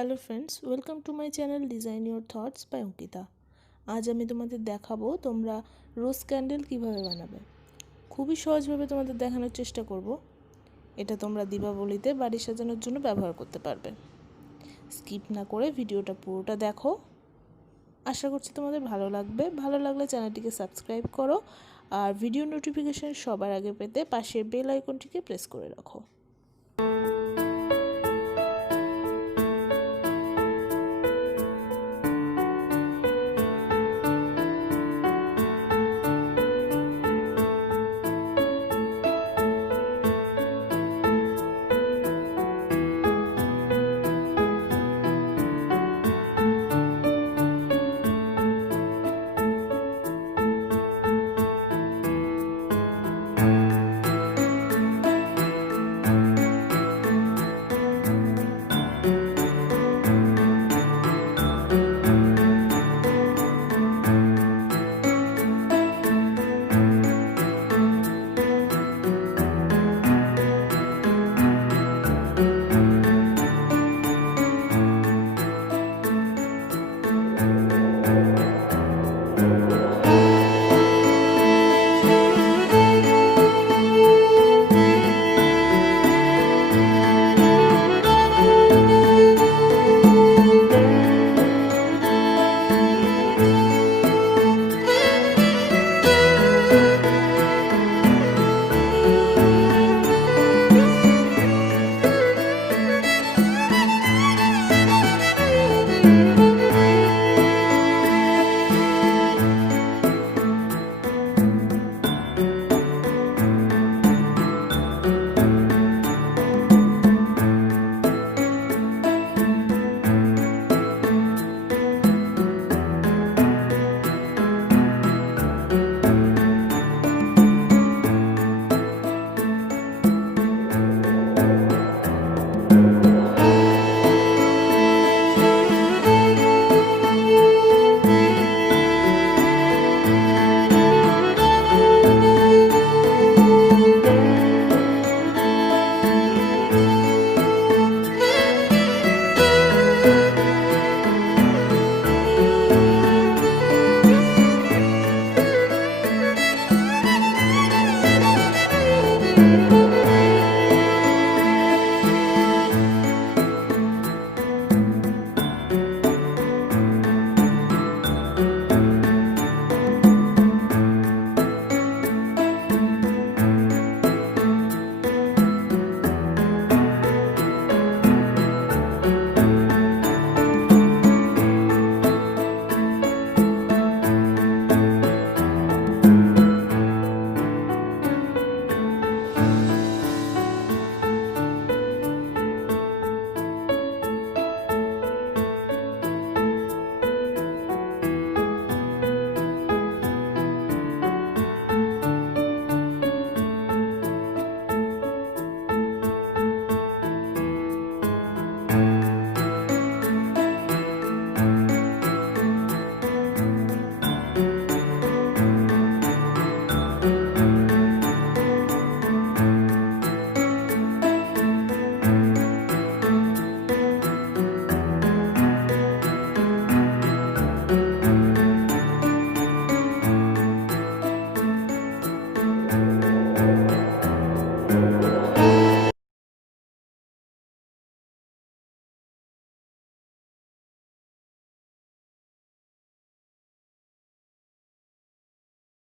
Hello friends, welcome to my channel design your thoughts by Ankita. আজ আমি তোমাদের দেখাবো তোমরা রোজ ক্যান্ডেল কীভাবে বানাবে। খুবই সহজভাবে তোমাদের দেখানোর চেষ্টা করব। এটা তোমরা দীপাবলিতে বাড়ি সাজানোর জন্য ব্যবহার করতে পারবে। স্কিপ না করে ভিডিওটা পুরোটা দেখো। আশা করছি তোমাদের ভালো লাগবে। ভালো লাগলে চ্যানেলটিকে সাবস্ক্রাইব করো আর ভিডিও নোটিফিকেশন সবার আগে পেতে পাশের বেল আইকনটিকে প্রেস করে রাখো।